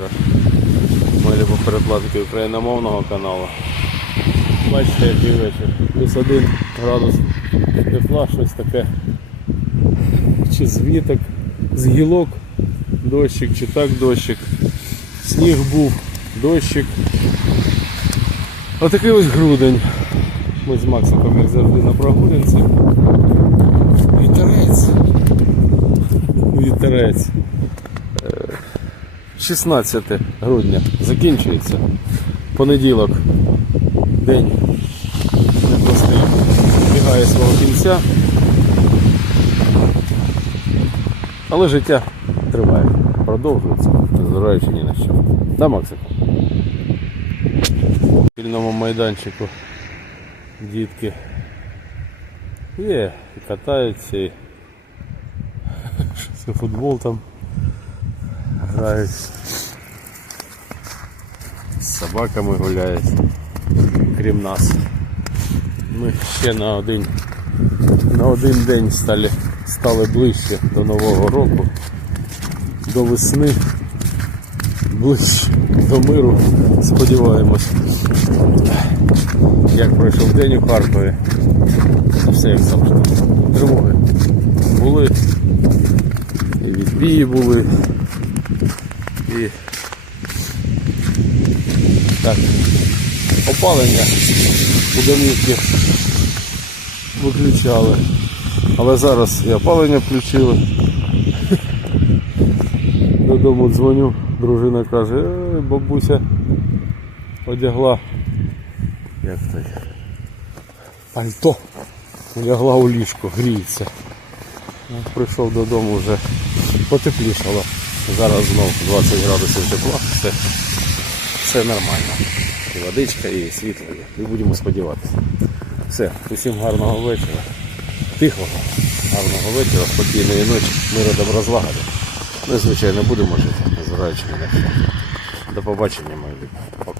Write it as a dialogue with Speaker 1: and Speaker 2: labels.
Speaker 1: Ми передплатники україномовного каналу. Бачите, який вечір. Плюс один градус тепла, щось таке. Чи з віток, з гілок, дощик, чи так дощик. Сніг був, дощик. Отакий ось грудень. Ми з Максиком, як завжди, на прогулянці. Вітерець. Вітерець. 16 грудня закінчується. Понеділок. День непростий. Бігає свого кінця. Але життя триває, продовжується, незважаючи ні на що. Да, Максик? В вільному майданчику дітки є і катаються, і футбол там грають. З собаками гуляють, крім нас. Ми ще на один, на один день стали, стали ближче до Нового року, до весни, ближче до миру, сподіваємось. Як пройшов день у Харкові, все як завжди. Тривоги були, і відбії були, і так, опалення у домівки виключали. Але зараз і опалення включили. Додому дзвоню, дружина каже, «Ой, бабуся одягла як є, пальто. Лягла у ліжко, гріється. Ну, Прийшов додому вже потеплішало. Зараз знов 20 градусів тепла, все, все нормально. І водичка, і світло є. І будемо сподіватися. Все, усім гарного вечора. Тихого, гарного вечора, спокійної ночі, миру добра злагоди. Ми, звичайно, будемо жити, незважаючи на все. До побачення, мої любі.